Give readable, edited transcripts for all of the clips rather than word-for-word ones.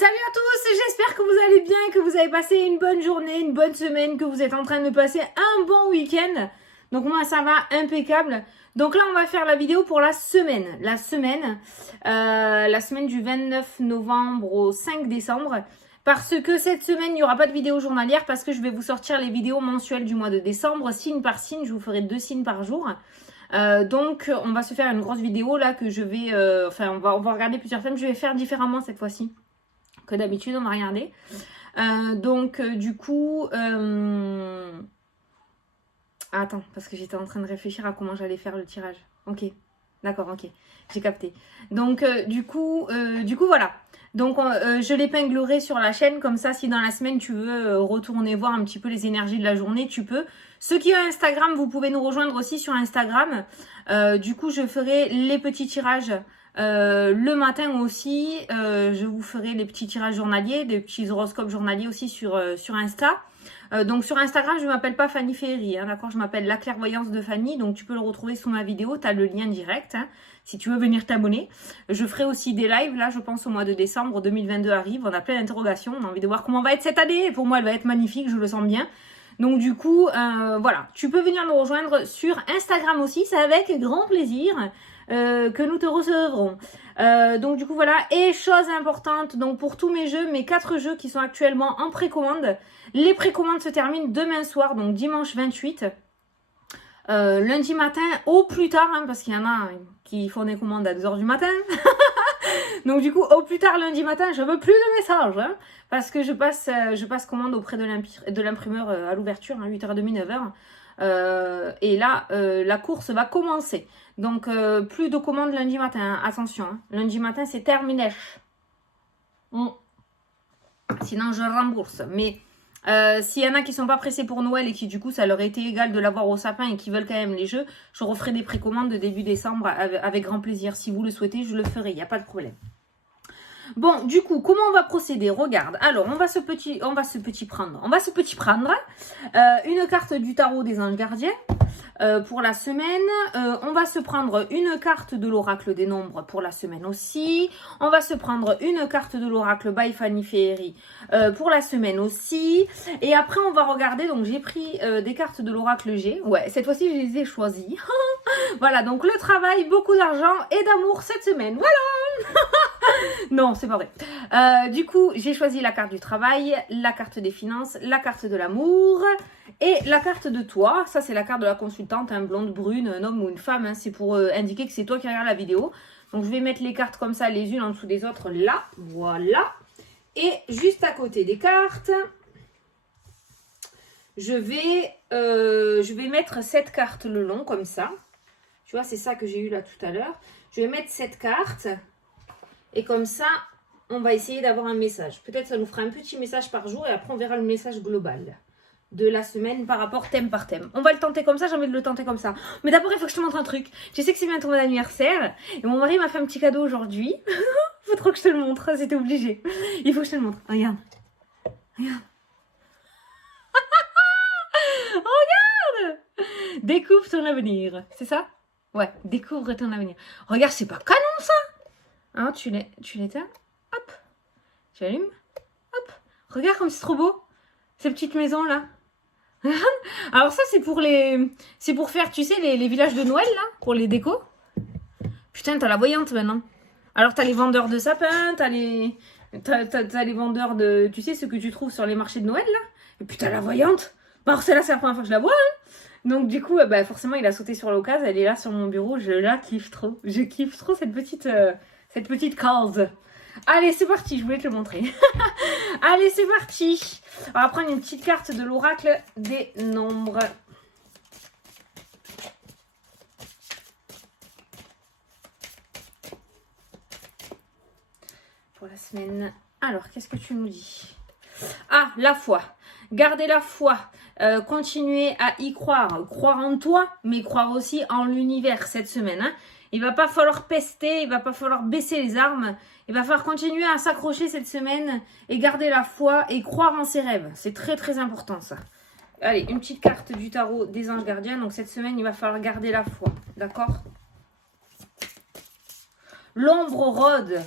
Salut à tous, j'espère que vous allez bien, que vous avez passé une bonne journée, une bonne semaine, que vous êtes en train de passer un bon week-end. Donc moi ça va impeccable. Donc là on va faire la vidéo pour la semaine. La semaine du 29 novembre au 5 décembre. Parce que cette semaine il n'y aura pas de vidéo journalière parce que je vais vous sortir les vidéos mensuelles du mois de décembre, signe par signe, je vous ferai 2 signes par jour. Donc on va se faire une grosse vidéo là que je vais, on va regarder plusieurs thèmes, je vais faire différemment cette fois-ci que d'habitude on va regarder. Du coup, attends, parce que j'étais en train de réfléchir à comment j'allais faire le tirage. Ok, d'accord, ok, j'ai capté. Donc du coup voilà. Donc je l'épinglerai sur la chaîne, comme ça si dans la semaine tu veux retourner voir un petit peu les énergies de la journée, tu peux. Ceux qui ont Instagram, vous pouvez nous rejoindre aussi sur Instagram. Du coup je ferai les petits tirages le matin aussi. Je vous ferai les petits tirages journaliers, des petits horoscopes journaliers aussi sur Insta. Donc sur Instagram, je ne m'appelle pas Fanny Ferry, hein, d'accord, je m'appelle La Clairvoyance de Fanny, donc tu peux le retrouver sous ma vidéo, tu as le lien direct, hein, si tu veux venir t'abonner. Je ferai aussi des lives, là je pense au mois de décembre 2022 arrive, on a plein d'interrogations, on a envie de voir comment va être cette année, et pour moi elle va être magnifique, je le sens bien. Donc du coup, voilà, tu peux venir nous rejoindre sur Instagram aussi, c'est avec grand plaisir que nous te recevrons. Donc du coup voilà, et chose importante, donc pour tous mes jeux, mes 4 jeux qui sont actuellement en précommande, les précommandes se terminent demain soir, donc dimanche 28. Lundi matin au plus tard, hein, parce qu'il y en a qui font des commandes à 2h du matin. Donc du coup, au plus tard lundi matin, je veux plus de messages, hein, parce que je passe commande auprès de l'imprimeur à l'ouverture, hein, 8h30, 9h. Et là, la course va commencer. Donc, plus de commandes lundi matin, hein, attention. Hein. Lundi matin, c'est terminé. Sinon, je rembourse. Mais s'il y en a qui sont pas pressés pour Noël et qui du coup ça leur a été égal de l'avoir au sapin et qui veulent quand même les jeux, je referai des précommandes de début décembre avec grand plaisir. Si vous le souhaitez, je le ferai, il n'y a pas de problème. Bon, du coup, comment on va procéder? Regarde, alors on va se prendre une carte du tarot des anges gardiens pour la semaine. On va se prendre une carte de l'oracle des nombres pour la semaine aussi. On va se prendre une carte de l'oracle by Fanny Ferry pour la semaine aussi. Et après, on va regarder, donc j'ai pris des cartes de l'oracle G. Ouais, cette fois-ci, je les ai choisies. Voilà, donc le travail, beaucoup d'argent et d'amour cette semaine. Voilà. Non, c'est pas vrai. Du coup, j'ai choisi la carte du travail, la carte des finances, la carte de l'amour et la carte de toi. Ça, c'est la carte de la consultante, hein, blonde, brune, un homme ou une femme. Hein, c'est pour indiquer que c'est toi qui regardes la vidéo. Donc, je vais mettre les cartes comme ça, les unes en dessous des autres, là. Voilà. Et juste à côté des cartes, je vais mettre cette carte le long, comme ça. Tu vois, c'est ça que j'ai eu là tout à l'heure. Je vais mettre cette carte. Et comme ça, on va essayer d'avoir un message. Peut-être ça nous fera un petit message par jour et après on verra le message global de la semaine par rapport thème par thème. On va le tenter comme ça, j'ai envie de le tenter comme ça. Mais d'abord, il faut que je te montre un truc. Tu sais que c'est bientôt mon anniversaire et mon mari m'a fait un petit cadeau aujourd'hui. Faut trop que je te le montre, c'était obligé. Il faut que je te le montre. Regarde. Regarde. Regarde. Découvre ton avenir. C'est ça? Ouais, découvre ton avenir. Regarde, c'est pas canon ça? Hein, tu l'éteins, hop, tu allumes, hop, regarde comme c'est trop beau, ces petites maisons là. Alors ça c'est pour faire, tu sais, les villages de Noël là, pour les décos. Putain, t'as la voyante maintenant. Alors t'as les vendeurs de sapins, t'as les vendeurs de, tu sais, ce que tu trouves sur les marchés de Noël là. Et puis t'as la voyante. Bah alors celle-là c'est la première fois que je la vois, hein. Donc du coup, bah, forcément il a sauté sur l'occasion, elle est là sur mon bureau, je la kiffe trop. Je kiffe trop cette petite case. Allez, c'est parti, je voulais te le montrer. Allez, c'est parti. On va prendre une petite carte de l'oracle des nombres. Pour la semaine. Alors, qu'est-ce que tu nous dis? Ah, la foi. Gardez la foi. Continuez à y croire. Croire en toi, mais croire aussi en l'univers cette semaine. Hein. Il va pas falloir pester, il va pas falloir baisser les armes. Il va falloir continuer à s'accrocher cette semaine et garder la foi et croire en ses rêves. C'est très très important ça. Allez, une petite carte du tarot des anges gardiens. Donc cette semaine, il va falloir garder la foi. D'accord? L'ombre rôde.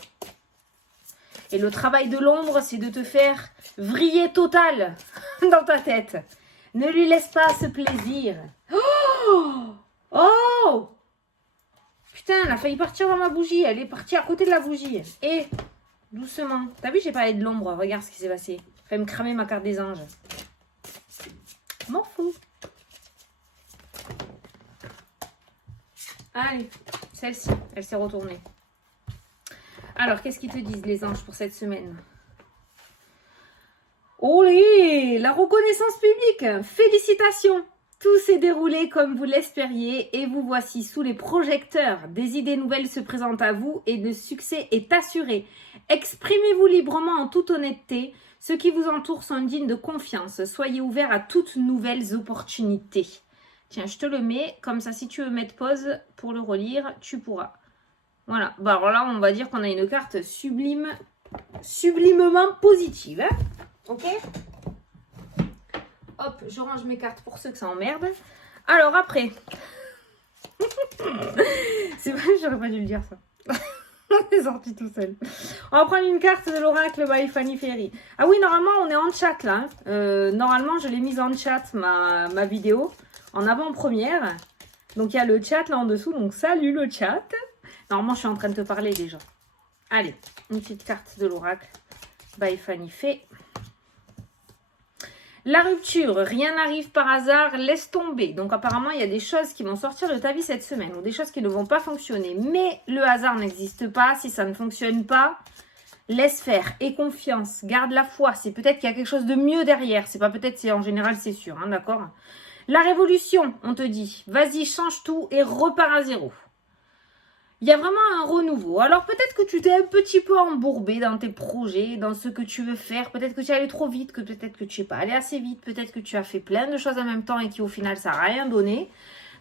Et le travail de l'ombre, c'est de te faire vriller total dans ta tête. Ne lui laisse pas ce plaisir. Oh! Oh! Putain, elle a failli partir dans ma bougie. Elle est partie à côté de la bougie. Et doucement. T'as vu, j'ai parlé de l'ombre. Regarde ce qui s'est passé. Elle me cramer ma carte des anges. M'en fous. Allez, celle-ci, elle s'est retournée. Alors, qu'est-ce qu'ils te disent, les anges, pour cette semaine? Olé, la reconnaissance publique. Félicitations. Tout s'est déroulé comme vous l'espériez et vous voici sous les projecteurs. Des idées nouvelles se présentent à vous et le succès est assuré. Exprimez-vous librement en toute honnêteté. Ceux qui vous entourent sont dignes de confiance. Soyez ouverts à toutes nouvelles opportunités. Tiens, je te le mets. Comme ça, si tu veux mettre pause pour le relire, tu pourras. Voilà. Bah, alors là, on va dire qu'on a une carte sublime, sublimement positive. Hein, ok ? Hop, je range mes cartes pour ceux que ça emmerde. Alors après, c'est vrai, j'aurais pas dû le dire ça. C'est sorti tout seul. On va prendre une carte de l'oracle by Fanny Ferry. Ah oui, normalement, on est en chat là. Normalement, je l'ai mise en chat, ma vidéo, en avant-première. Donc, il y a le chat là en dessous. Donc, salut le chat. Normalement, je suis en train de te parler déjà. Allez, une petite carte de l'oracle by Fanny Ferry. La rupture, rien n'arrive par hasard, laisse tomber. Donc apparemment, il y a des choses qui vont sortir de ta vie cette semaine ou des choses qui ne vont pas fonctionner. Mais le hasard n'existe pas. Si ça ne fonctionne pas, laisse faire. Aie confiance, garde la foi. C'est peut-être qu'il y a quelque chose de mieux derrière. C'est pas peut-être, c'est en général, c'est sûr. Hein, d'accord ? La révolution, on te dit. Vas-y, change tout et repars à zéro. Il y a vraiment un renouveau. Alors peut-être que tu t'es un petit peu embourbé dans tes projets, dans ce que tu veux faire. Peut-être que tu es allé trop vite, que peut-être que tu n'es pas allé assez vite. Peut-être que tu as fait plein de choses en même temps et qui au final ça n'a rien donné.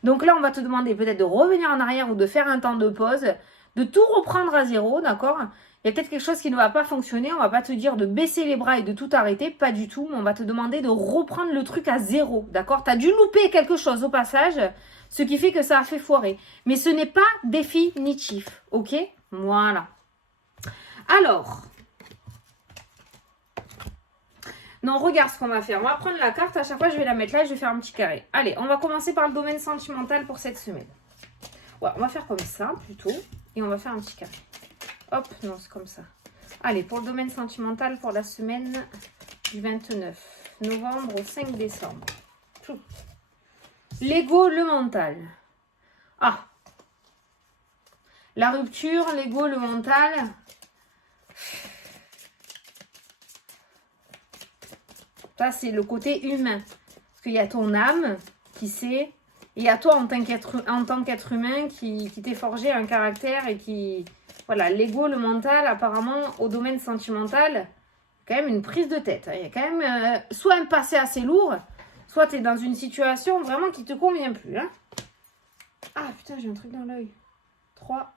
Donc là on va te demander peut-être de revenir en arrière ou de faire un temps de pause, de tout reprendre à zéro, d'accord ? Il y a peut-être quelque chose qui ne va pas fonctionner. On ne va pas te dire de baisser les bras et de tout arrêter, pas du tout. Mais on va te demander de reprendre le truc à zéro, d'accord ? Tu as dû louper quelque chose au passage, ce qui fait que ça a fait foirer. Mais ce n'est pas définitif, ok ? Voilà. Alors, non, regarde ce qu'on va faire. On va prendre la carte, à chaque fois je vais la mettre là et je vais faire un petit carré. Allez, on va commencer par le domaine sentimental pour cette semaine. Ouais, on va faire comme ça plutôt et on va faire un petit carré. Hop, non, c'est comme ça. Allez, pour le domaine sentimental pour la semaine du 29 novembre au 5 décembre. L'ego, le mental. Ah. La rupture, l'ego, le mental. Ça, c'est le côté humain. Parce qu'il y a ton âme qui sait. Et il y a toi en tant qu'être humain qui t'est forgé un caractère et qui... Voilà, l'ego, le mental, apparemment, au domaine sentimental, quand même une prise de tête. Il y a quand même soit un passé assez lourd, soit tu es dans une situation vraiment qui ne te convient plus. Hein. Ah putain, j'ai un truc dans l'œil. 3,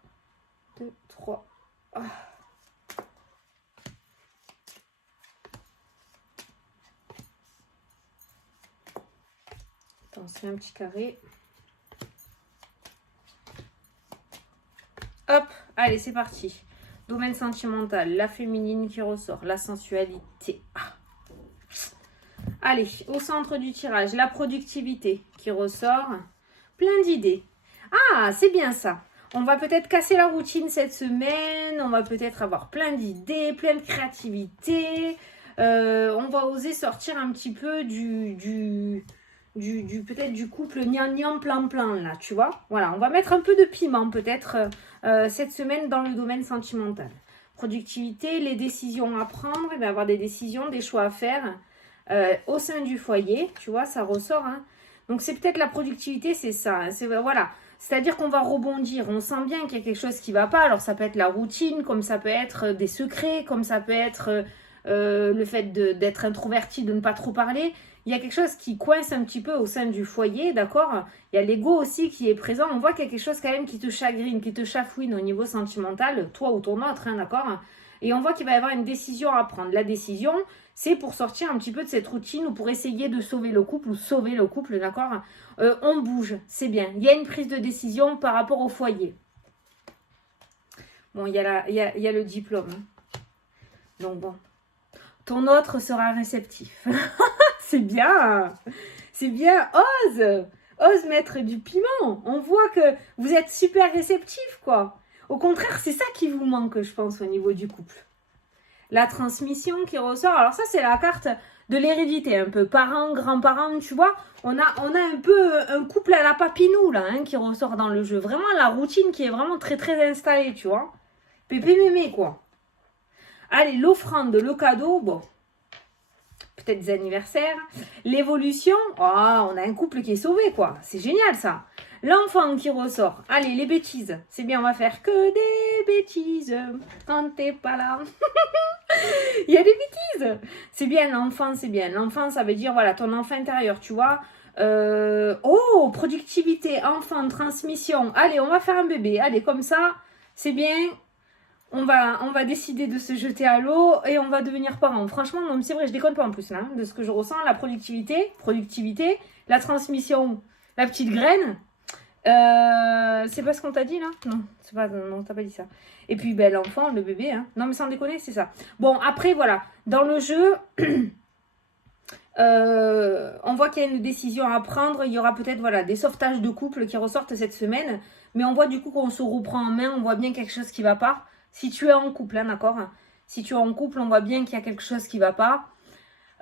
2, 3. Ah. Attends, on se fait un petit carré. Hop, allez, c'est parti. Domaine sentimental, la féminine qui ressort, la sensualité. Ah. Allez, au centre du tirage, la productivité qui ressort. Plein d'idées. Ah, c'est bien ça. On va peut-être casser la routine cette semaine. On va peut-être avoir plein d'idées, plein de créativité. On va oser sortir un petit peu peut-être du couple gnangnan plan là, tu vois. Voilà, on va mettre un peu de piment peut-être cette semaine dans le domaine sentimental. Productivité, les décisions à prendre, il va y avoir des décisions, des choix à faire au sein du foyer, tu vois, ça ressort. Hein. Donc c'est peut-être la productivité, c'est ça. Hein, voilà, c'est-à-dire qu'on va rebondir. On sent bien qu'il y a quelque chose qui ne va pas. Alors ça peut être la routine, comme ça peut être des secrets, comme ça peut être le fait d'être introverti, de ne pas trop parler. Il y a quelque chose qui coince un petit peu au sein du foyer, d'accord ? Il y a l'ego aussi qui est présent. On voit qu'il y a quelque chose quand même qui te chagrine, qui te chafouine au niveau sentimental, toi ou ton autre, hein, d'accord ? Et on voit qu'il va y avoir une décision à prendre. La décision, c'est pour sortir un petit peu de cette routine ou pour essayer de sauver le couple ou sauver le couple, d'accord ? On bouge, c'est bien. Il y a une prise de décision par rapport au foyer. Bon, il y a le diplôme. Hein. Donc bon, ton autre sera réceptif. C'est bien. C'est bien. Ose mettre du piment. On voit que vous êtes super réceptif, quoi. Au contraire, c'est ça qui vous manque, je pense, au niveau du couple. La transmission qui ressort. Alors ça, c'est la carte de l'hérédité, un peu parents, grands-parents, tu vois. On a un peu un couple à la Papinou, là, hein, qui ressort dans le jeu. Vraiment, la routine qui est vraiment très, très installée, tu vois. Pépé mémé, quoi. Allez, l'offrande, le cadeau, bon. Peut-être des anniversaires. L'évolution, oh, on a un couple qui est sauvé, quoi. C'est génial, ça. L'enfant qui ressort. Allez, les bêtises. C'est bien, on va faire que des bêtises quand t'es pas là. Il y a des bêtises. C'est bien, l'enfant, c'est bien. L'enfant, ça veut dire, voilà, ton enfant intérieur, tu vois. Oh, productivité, enfant, transmission. Allez, on va faire un bébé. Allez, comme ça, c'est bien. On va décider de se jeter à l'eau et on va devenir parents. Franchement, non, c'est vrai, je déconne pas en plus, là, hein, de ce que je ressens. La productivité, la transmission, la petite graine. C'est pas ce qu'on t'a dit là? Non, c'est pas, non, t'as pas dit ça. Et puis ben, l'enfant, le bébé, hein. Non mais sans déconner, c'est ça. Bon, après voilà, dans le jeu, on voit qu'il y a une décision à prendre. Il y aura peut-être voilà, des sauvetages de couple qui ressortent cette semaine. Mais on voit du coup qu'on se reprend en main, on voit bien quelque chose qui va pas. Si tu es en couple, hein, d'accord? Si tu es en couple, on voit bien qu'il y a quelque chose qui va pas.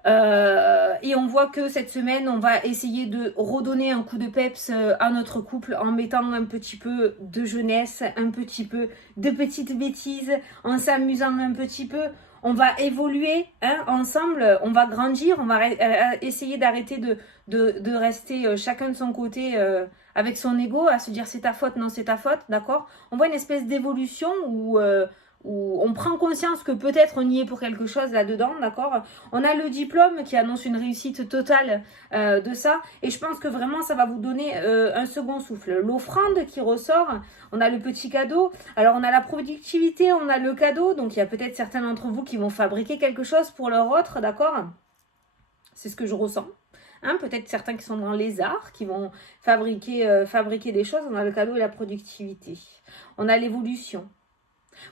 Et on voit que cette semaine, on va essayer de redonner un coup de peps à notre couple en mettant un petit peu de jeunesse, un petit peu de petites bêtises, en s'amusant un petit peu. On va évoluer hein, ensemble, on va grandir, on va essayer d'arrêter de rester chacun de son côté avec son ego, à se dire c'est ta faute, non c'est ta faute, d'accord? On voit une espèce d'évolution où on prend conscience que peut-être on y est pour quelque chose là-dedans, d'accord? On a le diplôme qui annonce une réussite totale de ça, et je pense que vraiment ça va vous donner un second souffle. L'offrande qui ressort, on a le petit cadeau, alors on a la productivité, on a le cadeau, donc il y a peut-être certains d'entre vous qui vont fabriquer quelque chose pour leur autre, d'accord? C'est ce que je ressens. Hein, peut-être certains qui sont dans les arts, qui vont fabriquer des choses. On a le cadeau et la productivité. On a l'évolution.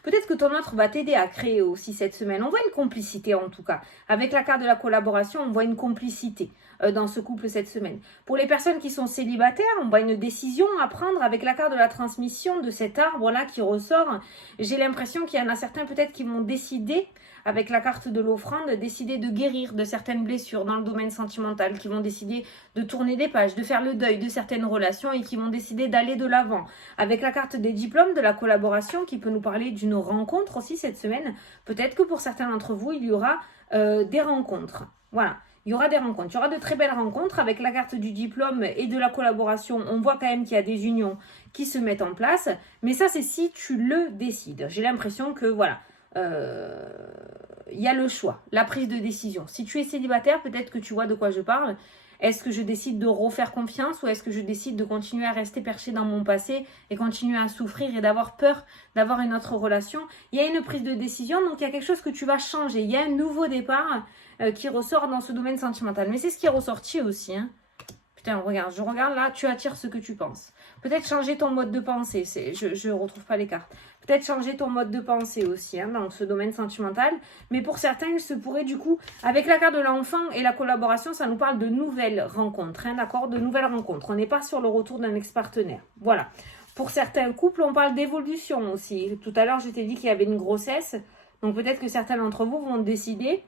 Peut-être que ton autre va t'aider à créer aussi cette semaine. On voit une complicité en tout cas. Avec la carte de la collaboration, on voit une complicité dans ce couple cette semaine. Pour les personnes qui sont célibataires, on voit une décision à prendre avec la carte de la transmission de cet arbre-là qui ressort. J'ai l'impression qu'il y en a certains peut-être qui vont décider, avec la carte de l'offrande, décider de guérir de certaines blessures dans le domaine sentimental, qui vont décider de tourner des pages, de faire le deuil de certaines relations et qui vont décider d'aller de l'avant. Avec la carte des diplômes, de la collaboration, qui peut nous parler d'une rencontre aussi cette semaine. Peut-être que pour certains d'entre vous, il y aura des rencontres. Voilà. Il y aura des rencontres. Il y aura de très belles rencontres avec la carte du diplôme et de la collaboration. On voit quand même qu'il y a des unions qui se mettent en place. Mais ça, c'est si tu le décides. J'ai l'impression que, voilà, il y a le choix, la prise de décision. Si tu es célibataire, peut-être que tu vois de quoi je parle. Est-ce que je décide de refaire confiance ou est-ce que je décide de continuer à rester perché dans mon passé et continuer à souffrir et d'avoir peur d'avoir une autre relation? Il y a une prise de décision, donc il y a quelque chose que tu vas changer. Il y a un nouveau départ qui ressort dans ce domaine sentimental. Mais c'est ce qui est ressorti aussi. Hein. Putain, regarde, je regarde là, tu attires ce que tu penses. Peut-être changer ton mode de pensée. Je ne retrouve pas les cartes. Peut-être changer ton mode de pensée aussi hein, dans ce domaine sentimental. Mais pour certains, il se pourrait du coup, avec la carte de l'enfant et la collaboration, ça nous parle de nouvelles rencontres. Hein, d'accord? De nouvelles rencontres. On n'est pas sur le retour d'un ex-partenaire. Voilà. Pour certains couples, on parle d'évolution aussi. Tout à l'heure, je t'ai dit qu'il y avait une grossesse. Donc peut-être que certains d'entre vous vont décider,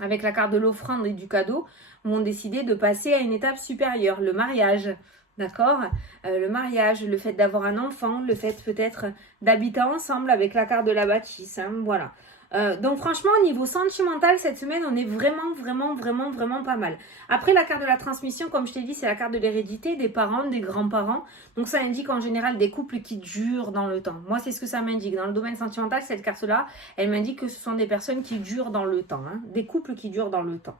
avec la carte de l'offrande et du cadeau, vont décider de passer à une étape supérieure, le mariage. D'accord? Le mariage, le fait d'avoir un enfant, le fait peut-être d'habiter ensemble avec la carte de la bâtisse. Hein, voilà. Donc franchement, au niveau sentimental, cette semaine, on est vraiment pas mal. Après, la carte de la transmission, comme je t'ai dit, c'est la carte de l'hérédité, des parents, des grands-parents. Donc ça indique en général des couples qui durent dans le temps. Moi, c'est ce que ça m'indique. Dans le domaine sentimental, cette carte-là, elle m'indique que ce sont des personnes qui durent dans le temps. Hein, des couples qui durent dans le temps.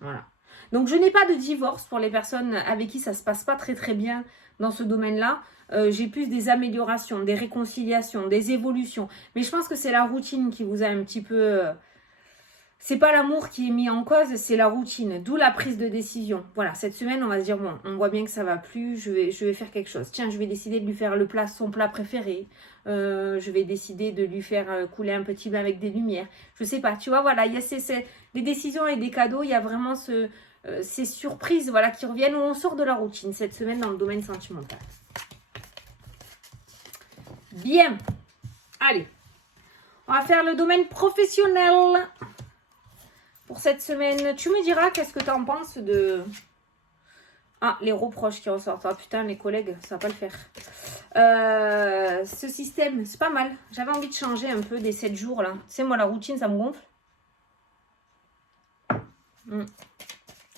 Voilà. Donc, je n'ai pas de divorce pour les personnes avec qui ça ne se passe pas très bien dans ce domaine-là. J'ai plus des améliorations, des réconciliations, des évolutions. Mais je pense que c'est la routine qui vous a un petit peu... c'est pas l'amour qui est mis en cause, c'est la routine. D'où la prise de décision. Voilà, cette semaine, on va se dire, bon, on voit bien que ça va plus, je vais faire quelque chose. Tiens, je vais décider de lui faire son plat préféré. Je vais décider de lui faire couler un petit bain avec des lumières. Je sais pas, tu vois, voilà, il y a des décisions et des cadeaux. Il y a vraiment ces surprises, voilà, qui reviennent où on sort de la routine cette semaine dans le domaine sentimental. Bien. Allez. On va faire le domaine professionnel pour cette semaine. Tu me diras qu'est-ce que tu en penses de... Ah, les reproches qui ressortent. Ah putain, les collègues, ça va pas le faire. Ce système, c'est pas mal. J'avais envie de changer un peu des 7 jours là. Tu sais, moi, la routine, ça me gonfle.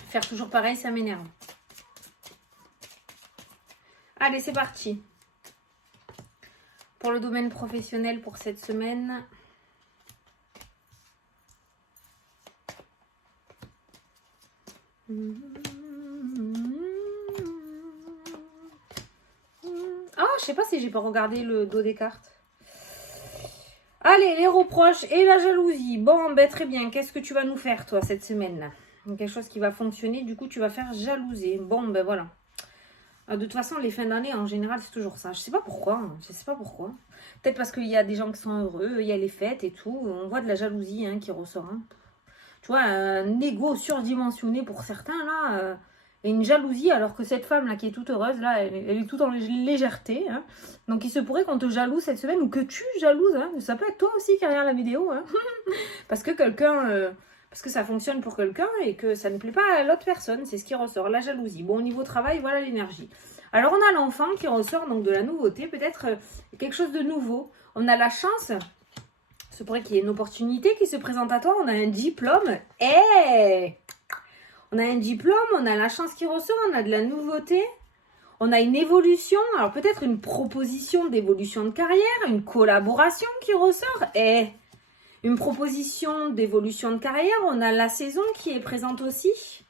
Faire toujours pareil, ça m'énerve. Allez, c'est parti. Pour le domaine professionnel pour cette semaine... Ah, je sais pas si j'ai pas regardé le dos des cartes. Allez, les reproches et la jalousie. Bon, ben très bien. Qu'est-ce que tu vas nous faire, toi, cette semaine-là? Quelque chose qui va fonctionner. Du coup, tu vas faire jalouser. Bon, ben voilà. De toute façon, les fins d'année, en général, c'est toujours ça. Je sais pas pourquoi. Je sais pas pourquoi. Peut-être parce qu'il y a des gens qui sont heureux. Il y a les fêtes et tout. On voit de la jalousie qui ressort. Tu vois, un ego surdimensionné pour certains, là, et une jalousie, alors que cette femme-là, qui est toute heureuse, là, elle est toute en légèreté. Donc, il se pourrait qu'on te jalouse cette semaine, ou que tu jalouses. Ça peut être toi aussi qui regarde la vidéo. Parce que parce que ça fonctionne pour quelqu'un et que ça ne plaît pas à l'autre personne. C'est ce qui ressort, la jalousie. Bon, au niveau travail, voilà l'énergie. Alors, on a l'enfant qui ressort, donc de la nouveauté, peut-être quelque chose de nouveau. On a la chance... C'est pourrait qu'il y ait une opportunité qui se présente à toi. On a un diplôme. On a un diplôme, on a la chance qui ressort, on a de la nouveauté. On a une évolution. Alors peut-être une proposition d'évolution de carrière, une collaboration qui ressort. Une proposition d'évolution de carrière. On a la saison qui est présente aussi.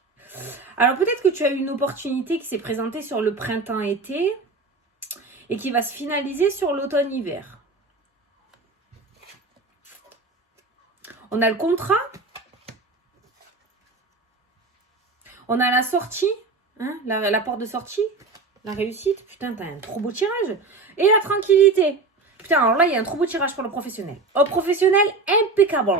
Alors peut-être que tu as eu une opportunité qui s'est présentée sur le printemps-été et qui va se finaliser sur l'automne-hiver. On a le contrat. On a la sortie. La porte de sortie. La réussite. Putain, t'as un trop beau tirage. Et la tranquillité. Putain, alors là, il y a un trop beau tirage pour le professionnel. Au professionnel, impeccable.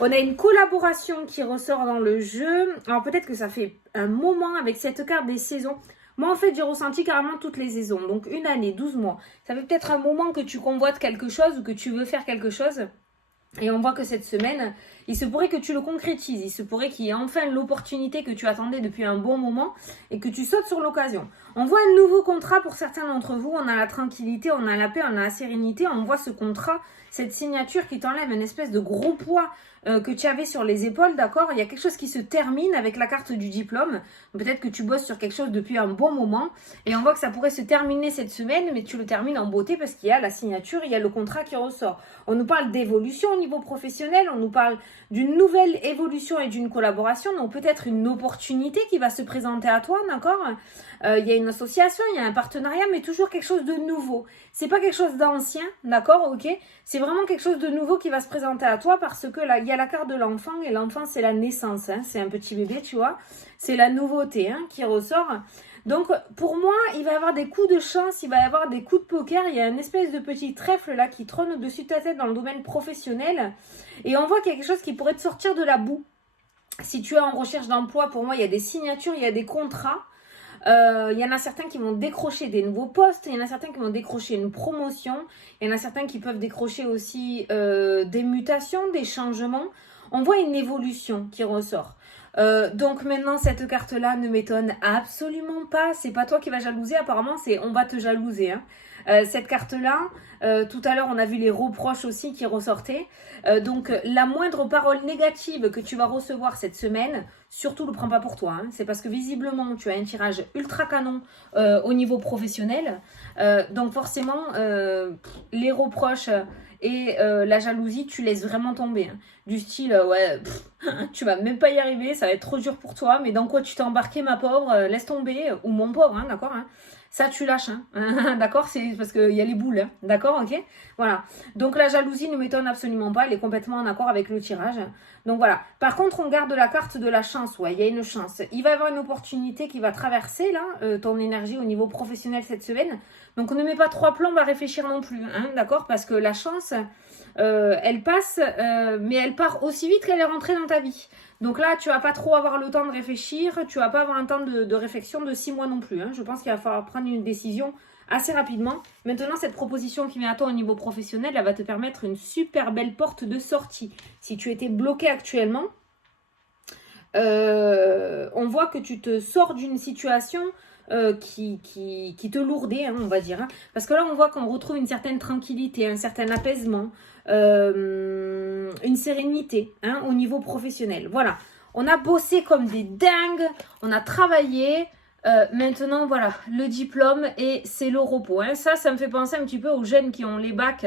On a une collaboration qui ressort dans le jeu. Alors peut-être que ça fait un moment avec cette carte des saisons. Moi, en fait, j'ai ressenti carrément toutes les saisons. Donc, une année, 12 mois. Ça fait peut-être un moment que tu convoites quelque chose ou que tu veux faire quelque chose. Et on voit que cette semaine, il se pourrait que tu le concrétises. Il se pourrait qu'il y ait enfin l'opportunité que tu attendais depuis un bon moment et que tu sautes sur l'occasion. On voit un nouveau contrat pour certains d'entre vous. On a la tranquillité, on a la paix, on a la sérénité. On voit ce contrat, cette signature qui t'enlève une espèce de gros poids que tu avais sur les épaules, d'accord? Il y a quelque chose qui se termine avec la carte du diplôme. Peut-être que tu bosses sur quelque chose depuis un bon moment. Et on voit que ça pourrait se terminer cette semaine, mais tu le termines en beauté parce qu'il y a la signature, il y a le contrat qui ressort. On nous parle d'évolution au niveau professionnel, on nous parle d'une nouvelle évolution et d'une collaboration, donc peut-être une opportunité qui va se présenter à toi, d'accord? Il y a une association, il y a un partenariat, mais toujours quelque chose de nouveau. C'est pas quelque chose d'ancien, d'accord, ok? C'est vraiment quelque chose de nouveau qui va se présenter à toi parce que là, il y a la carte de l'enfant et l'enfant, c'est la naissance, c'est un petit bébé, tu vois? C'est la nouveauté qui ressort. Donc, pour moi, il va y avoir des coups de chance, il va y avoir des coups de poker. Il y a une espèce de petit trèfle là qui trône au-dessus de ta tête dans le domaine professionnel. Et on voit quelque chose qui pourrait te sortir de la boue. Si tu es en recherche d'emploi, pour moi, il y a des signatures, il y a des contrats. Il y en a certains qui vont décrocher des nouveaux postes, il y en a certains qui vont décrocher une promotion, il y en a certains qui peuvent décrocher aussi des mutations, des changements. On voit une évolution qui ressort. Donc maintenant cette carte là ne m'étonne absolument pas, c'est pas toi qui vas jalouser, apparemment c'est on va te jalouser. Cette carte là, tout à l'heure on a vu les reproches aussi qui ressortaient, donc la moindre parole négative que tu vas recevoir cette semaine, surtout ne le prends pas pour toi, c'est parce que visiblement tu as un tirage ultra canon au niveau professionnel, donc forcément les reproches et la jalousie, tu laisses vraiment tomber. Du style, tu vas même pas y arriver, ça va être trop dur pour toi, mais dans quoi tu t'es embarqué, ma pauvre, laisse tomber, ou mon pauvre, d'accord. ça tu lâches, hein. D'accord, c'est parce qu'il y a les boules, hein. D'accord, ok. Voilà, donc la jalousie ne m'étonne absolument pas, elle est complètement en accord avec le tirage. Donc voilà, par contre on garde la carte de la chance, ouais, il y a une chance. Il va y avoir une opportunité qui va traverser là, ton énergie au niveau professionnel cette semaine. Donc on ne met pas 3 plombs à réfléchir non plus, hein, d'accord, parce que la chance, elle passe, mais elle part aussi vite qu'elle est rentrée dans ta vie. Donc là, tu vas pas trop avoir le temps de réfléchir, tu vas pas avoir un temps de réflexion de 6 mois non plus, hein. Je pense qu'il va falloir prendre une décision assez rapidement. Maintenant, cette proposition qui vient à toi au niveau professionnel, elle va te permettre une super belle porte de sortie. Si tu étais bloqué actuellement, on voit que tu te sors d'une situation qui te lourdait, hein, on va dire. Hein. Parce que là, on voit qu'on retrouve une certaine tranquillité, un certain apaisement, une sérénité, hein, au niveau professionnel. Voilà, on a bossé comme des dingues, on a travaillé. Maintenant, voilà, le diplôme et c'est le repos. Hein. Ça me fait penser un petit peu aux jeunes qui ont les bacs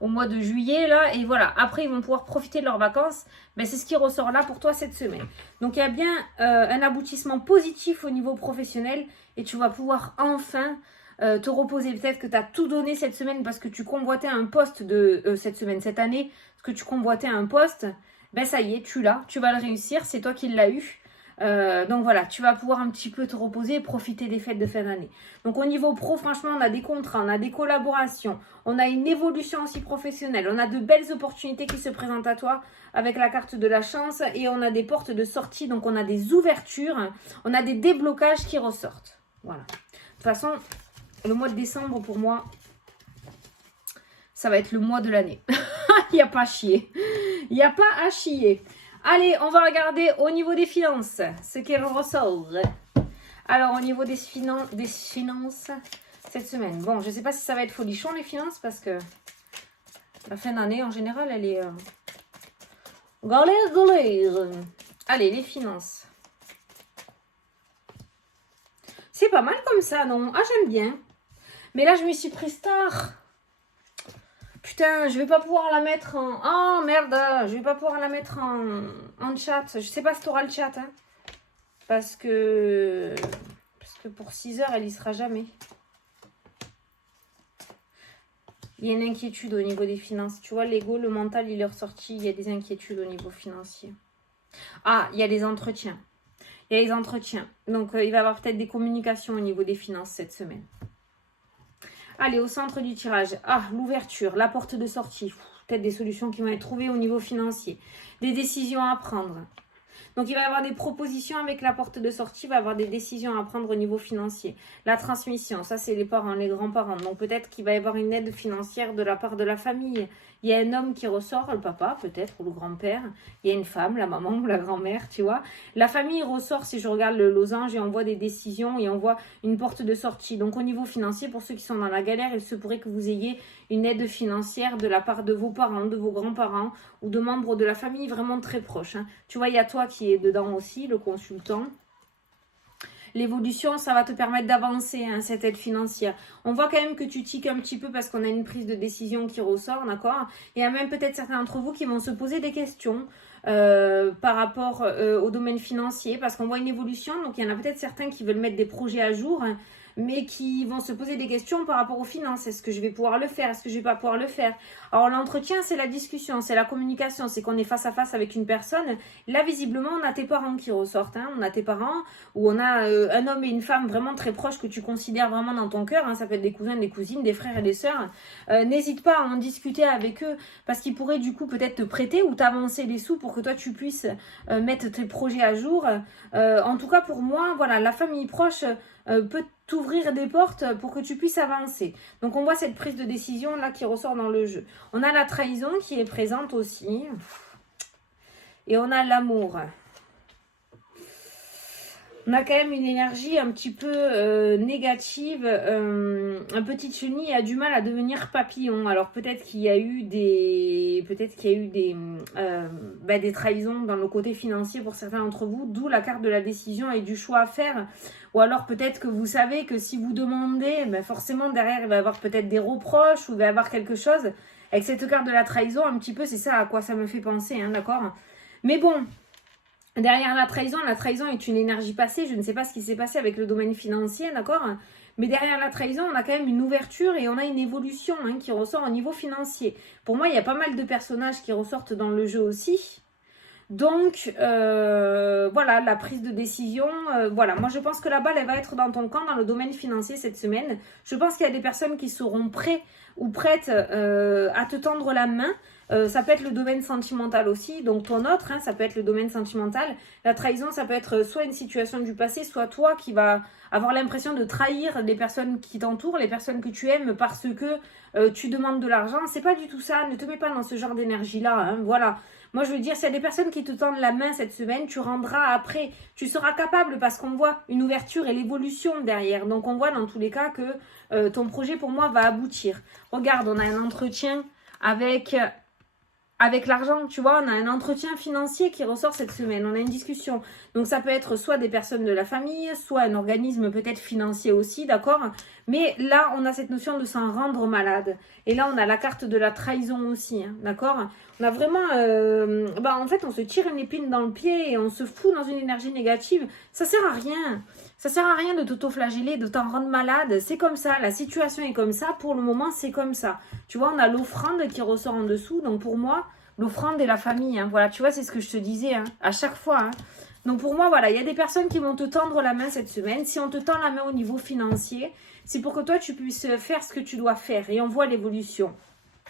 au mois de juillet, là. Et voilà, après, ils vont pouvoir profiter de leurs vacances. Ben, c'est ce qui ressort là pour toi cette semaine. Donc, il y a bien un aboutissement positif au niveau professionnel et tu vas pouvoir enfin te reposer. Peut-être que tu as tout donné cette semaine parce que tu convoitais un poste de cette semaine, cette année, parce que tu convoitais un poste. Ben, ça y est, tu l'as, tu vas le réussir, c'est toi qui l'as eu. Donc voilà, tu vas pouvoir un petit peu te reposer et profiter des fêtes de fin d'année. Donc au niveau pro, franchement, on a des contrats, on a des collaborations, on a une évolution aussi professionnelle, on a de belles opportunités qui se présentent à toi avec la carte de la chance et on a des portes de sortie, donc on a des ouvertures, on a des déblocages qui ressortent. Voilà. De toute façon, le mois de décembre pour moi, ça va être le mois de l'année. Il n'y a pas à chier. Il n'y a pas à chier. Allez, on va regarder au niveau des finances, ce qui ressort. Alors, au niveau des finances, cette semaine. Bon, je ne sais pas si ça va être folichon, les finances, parce que la fin d'année, en général, elle est galère. Allez, les finances. C'est pas mal comme ça, non? Ah, j'aime bien. Mais là, je me suis prise tard. Putain, je vais pas pouvoir la mettre en... Oh, merde, je vais pas pouvoir la mettre en chat. Je sais pas si tu auras le chat, hein. Parce que pour 6 heures, elle y sera jamais. Il y a une inquiétude au niveau des finances. Tu vois, l'ego, le mental, il est ressorti. Il y a des inquiétudes au niveau financier. Ah, il y a les entretiens. Il y a les entretiens. Donc, il va y avoir peut-être des communications au niveau des finances cette semaine. Allez, au centre du tirage. Ah, l'ouverture, la porte de sortie. Peut-être des solutions qui vont être trouvées au niveau financier. Des décisions à prendre. Donc, il va y avoir des propositions avec la porte de sortie. Il va y avoir des décisions à prendre au niveau financier. La transmission, ça, c'est les parents, les grands-parents. Donc, peut-être qu'il va y avoir une aide financière de la part de la famille. Il y a un homme qui ressort, le papa peut-être, ou le grand-père. Il y a une femme, la maman ou la grand-mère, tu vois. La famille ressort, si je regarde le losange, et on voit des décisions et on voit une porte de sortie. Donc au niveau financier, pour ceux qui sont dans la galère, il se pourrait que vous ayez une aide financière de la part de vos parents, de vos grands-parents ou de membres de la famille vraiment très proches. Hein. Tu vois, il y a toi qui est dedans aussi, le consultant. L'évolution, ça va te permettre d'avancer, hein, cette aide financière. On voit quand même que tu tiques un petit peu parce qu'on a une prise de décision qui ressort, d'accord? Il y a même peut-être certains d'entre vous qui vont se poser des questions par rapport au domaine financier parce qu'on voit une évolution. Donc, il y en a peut-être certains qui veulent mettre des projets à jour, hein, mais qui vont se poser des questions par rapport aux finances. Est-ce que je vais pouvoir le faire? Est-ce que je vais pas pouvoir le faire? Alors, l'entretien, c'est la discussion, c'est la communication, c'est qu'on est face à face avec une personne. Là, visiblement, on a tes parents qui ressortent, hein. On a tes parents ou on a un homme et une femme vraiment très proches que tu considères vraiment dans ton cœur. Hein. Ça peut être des cousins, des cousines, des frères et des sœurs. N'hésite pas à en discuter avec eux parce qu'ils pourraient du coup peut-être te prêter ou t'avancer les sous pour que toi, tu puisses mettre tes projets à jour. En tout cas, pour moi, voilà, la famille proche peut t'ouvrir des portes pour que tu puisses avancer. Donc, on voit cette prise de décision là qui ressort dans le jeu. On a la trahison qui est présente aussi. Et on a l'amour. On a quand même une énergie un petit peu négative. Un petit chenille a du mal à devenir papillon. Alors peut-être qu'il y a eu des trahisons dans le côté financier pour certains d'entre vous, d'où la carte de la décision et du choix à faire. Ou alors peut-être que vous savez que si vous demandez, forcément derrière il va y avoir peut-être des reproches ou il va y avoir quelque chose. Avec cette carte de la trahison, un petit peu, c'est ça à quoi ça me fait penser, hein, d'accord? Mais bon, derrière la trahison est une énergie passée. Je ne sais pas ce qui s'est passé avec le domaine financier, d'accord? Mais derrière la trahison, on a quand même une ouverture et on a une évolution hein, qui ressort au niveau financier. Pour moi, il y a pas mal de personnages qui ressortent dans le jeu aussi. Donc, voilà, la prise de décision, voilà. Moi, je pense que la balle, elle va être dans ton camp, dans le domaine financier cette semaine. Je pense qu'il y a des personnes qui seront prêtes ou prêtes à te tendre la main. Ça peut être le domaine sentimental aussi, donc ton autre, hein, ça peut être le domaine sentimental. La trahison, ça peut être soit une situation du passé, soit toi qui vas avoir l'impression de trahir les personnes qui t'entourent, les personnes que tu aimes parce que tu demandes de l'argent. C'est pas du tout ça, ne te mets pas dans ce genre d'énergie-là, hein, voilà. Moi, je veux dire, s'il y a des personnes qui te tendent la main cette semaine, tu rendras après. Tu seras capable parce qu'on voit une ouverture et l'évolution derrière. Donc, on voit dans tous les cas que ton projet, pour moi, va aboutir. Regarde, on a un entretien avec l'argent, tu vois, on a un entretien financier qui ressort cette semaine, on a une discussion. Donc ça peut être soit des personnes de la famille, soit un organisme peut-être financier aussi, d'accord? Mais là, on a cette notion de s'en rendre malade. Et là, on a la carte de la trahison aussi, hein, d'accord? On a vraiment... en fait, on se tire une épine dans le pied et on se fout dans une énergie négative. Ça sert à rien. Ça sert à rien de t'auto-flageller, de t'en rendre malade. C'est comme ça, la situation est comme ça. Pour le moment, c'est comme ça. Tu vois, on a l'offrande qui ressort en dessous. Donc pour moi, l'offrande et la famille, hein, voilà, tu vois, c'est ce que je te disais hein, à chaque fois. Hein. Donc pour moi, voilà, il y a des personnes qui vont te tendre la main cette semaine. Si on te tend la main au niveau financier, c'est pour que toi, tu puisses faire ce que tu dois faire. Et on voit l'évolution.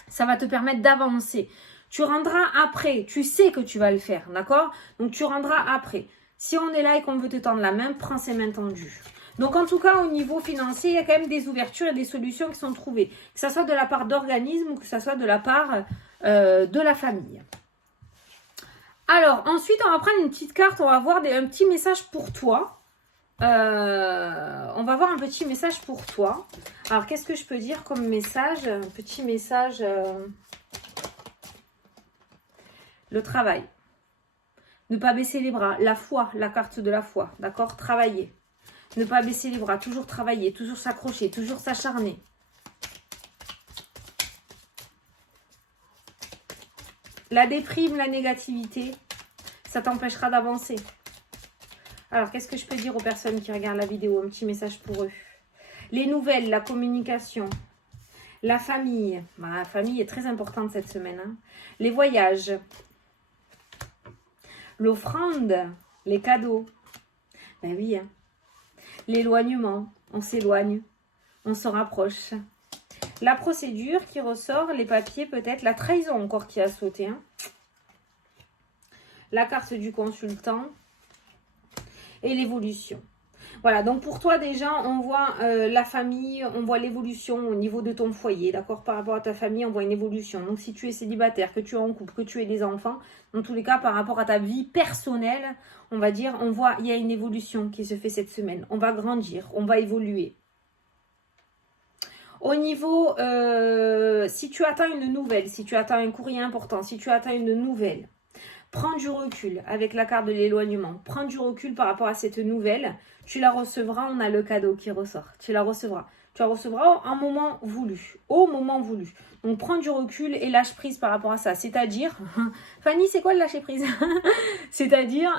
Ça va te permettre d'avancer. Tu rendras après. Tu sais que tu vas le faire, d'accord? Donc tu rendras après. Si on est là et qu'on veut te tendre la main, prends ses mains tendues. Donc en tout cas, au niveau financier, il y a quand même des ouvertures et des solutions qui sont trouvées. Que ce soit de la part d'organismes ou que ce soit de la part de la famille. Alors, ensuite, on va prendre une petite carte. On va voir un petit message pour toi. On va voir un petit message pour toi. Alors, qu'est-ce que je peux dire comme message? Un petit message... le travail. Ne pas baisser les bras. La foi, la carte de la foi. D'accord? Travailler. Ne pas baisser les bras. Toujours travailler. Toujours s'accrocher. Toujours s'acharner. La déprime, la négativité, ça t'empêchera d'avancer. Alors, qu'est-ce que je peux dire aux personnes qui regardent la vidéo? Un petit message pour eux. Les nouvelles, la communication. La famille. La famille est très importante cette semaine. Hein. Les voyages. L'offrande, les cadeaux. Ben oui. Hein. L'éloignement, on s'éloigne, on se rapproche. La procédure qui ressort, les papiers peut-être, la trahison encore qui a sauté. Hein. La carte du consultant et l'évolution. Voilà, donc pour toi déjà, on voit la famille, on voit l'évolution au niveau de ton foyer, d'accord? Par rapport à ta famille, on voit une évolution. Donc si tu es célibataire, que tu es en couple, que tu aies des enfants, dans tous les cas, par rapport à ta vie personnelle, on va dire, on voit, il y a une évolution qui se fait cette semaine. On va grandir, on va évoluer. Au niveau, si tu attends une nouvelle, si tu attends un courrier important, si tu attends une nouvelle, prends du recul avec la carte de l'éloignement. Prends du recul par rapport à cette nouvelle. Tu la recevras, on a le cadeau qui ressort. Tu la recevras. Tu la recevras au moment voulu. Au moment voulu. Donc, prends du recul et lâche prise par rapport à ça. C'est-à-dire, Fanny, c'est quoi le lâcher prise? C'est-à-dire,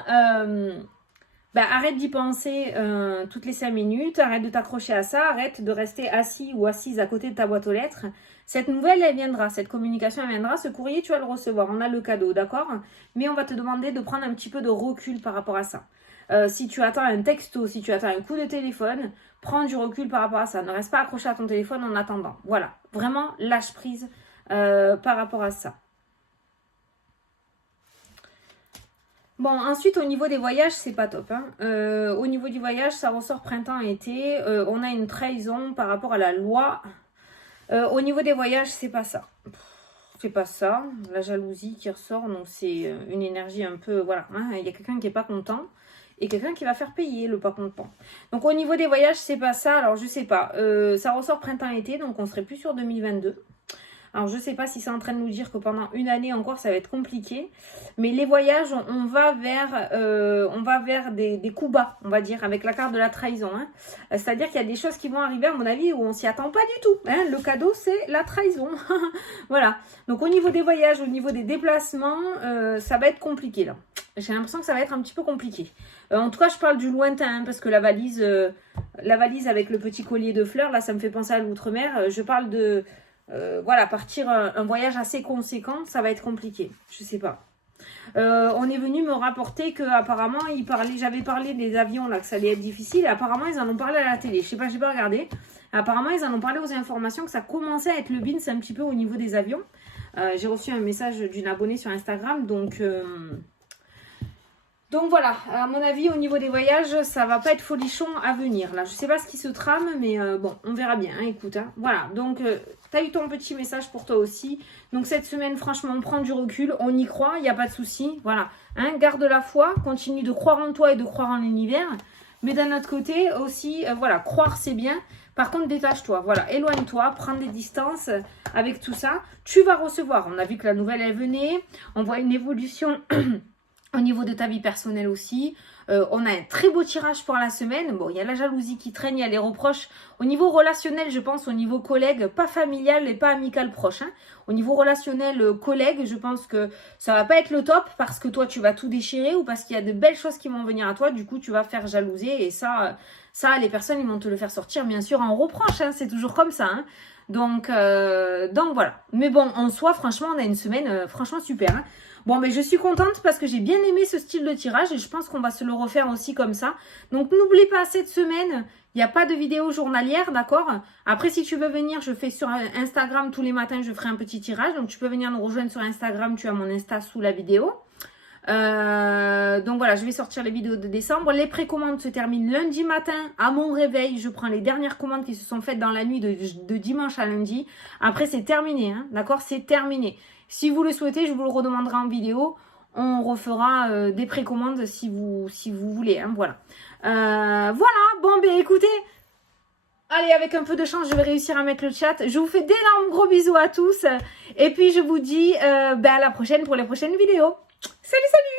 arrête d'y penser toutes les 5 minutes. Arrête de t'accrocher à ça. Arrête de rester assis ou assise à côté de ta boîte aux lettres. Cette nouvelle, elle viendra. Cette communication, elle viendra. Ce courrier, tu vas le recevoir. On a le cadeau, d'accord? Mais on va te demander de prendre un petit peu de recul par rapport à ça. Si tu attends un texto, si tu attends un coup de téléphone, prends du recul par rapport à ça. Ne reste pas accroché à ton téléphone en attendant. Voilà. Vraiment, lâche prise par rapport à ça. Bon, ensuite, au niveau des voyages, c'est pas top. Hein. Au niveau du voyage, ça ressort printemps-été. On a une trahison par rapport à la loi. Au niveau des voyages, c'est pas ça. C'est pas ça. La jalousie qui ressort, donc c'est une énergie un peu... Voilà, hein, il y a quelqu'un qui est pas content et quelqu'un qui va faire payer le pas content. Donc au niveau des voyages, c'est pas ça. Alors je sais pas. Ça ressort printemps-été, donc on serait plus sur 2022. Alors, je ne sais pas si c'est en train de nous dire que pendant une année encore, ça va être compliqué. Mais les voyages, on va vers des coups bas, on va dire, avec la carte de la trahison. Hein. C'est-à-dire qu'il y a des choses qui vont arriver, à mon avis, où on ne s'y attend pas du tout. Hein. Le cadeau, c'est la trahison. Voilà. Donc, au niveau des voyages, au niveau des déplacements, ça va être compliqué, là. J'ai l'impression que ça va être un petit peu compliqué. En tout cas, je parle du lointain, hein, parce que la valise, la valise avec le petit collier de fleurs, là, ça me fait penser à l'outre-mer. Je parle de, voilà, partir un voyage assez conséquent, ça va être compliqué. Je sais pas. On est venu me rapporter que apparemment j'avais parlé des avions là que ça allait être difficile. Et apparemment ils en ont parlé à la télé. Je sais pas, j'ai pas regardé. Apparemment ils en ont parlé aux informations que ça commençait à être le bins un petit peu au niveau des avions. J'ai reçu un message d'une abonnée sur Instagram, donc voilà, à mon avis, au niveau des voyages, ça va pas être folichon à venir. Là, je sais pas ce qui se trame, mais bon, on verra bien. Hein, écoute, hein. Voilà, donc tu as eu ton petit message pour toi aussi. Donc cette semaine, franchement, on prend du recul, on y croit, il n'y a pas de souci. Voilà, hein, garde la foi, continue de croire en toi et de croire en l'univers. Mais d'un autre côté aussi, voilà, croire c'est bien. Par contre, détache-toi, voilà, éloigne-toi, prends des distances avec tout ça. Tu vas recevoir, on a vu que la nouvelle, elle venait. On voit une évolution... Au niveau de ta vie personnelle aussi, on a un très beau tirage pour la semaine. Bon, il y a la jalousie qui traîne, il y a les reproches. Au niveau relationnel, je pense, au niveau collègue, pas familial et pas amical proche. Hein. Au niveau relationnel, collègue, je pense que ça va pas être le top parce que toi, tu vas tout déchirer ou parce qu'il y a de belles choses qui vont venir à toi. Du coup, tu vas faire jalouser et ça, les personnes, ils vont te le faire sortir, bien sûr, en reproche. Hein. C'est toujours comme ça. Hein. Donc voilà. Mais bon, en soi, franchement, on a une semaine franchement super. Hein. Bon, mais je suis contente parce que j'ai bien aimé ce style de tirage et je pense qu'on va se le refaire aussi comme ça. Donc, n'oublie pas, cette semaine, il n'y a pas de vidéo journalière, d'accord? Après, si tu veux venir, je fais sur Instagram tous les matins, je ferai un petit tirage. Donc, tu peux venir nous rejoindre sur Instagram, tu as mon Insta sous la vidéo. Donc voilà, je vais sortir les vidéos de décembre. Les précommandes se terminent lundi matin à mon réveil. Je prends les dernières commandes qui se sont faites dans la nuit de dimanche à lundi. Après, c'est terminé, hein, d'accord? C'est terminé. Si vous le souhaitez, je vous le redemanderai en vidéo. On refera des précommandes si vous voulez. Hein, voilà. Voilà. Bon, ben écoutez. Allez, avec un peu de chance, je vais réussir à mettre le chat. Je vous fais d'énormes gros bisous à tous. Et puis, je vous dis à la prochaine pour les prochaines vidéos. Salut, salut!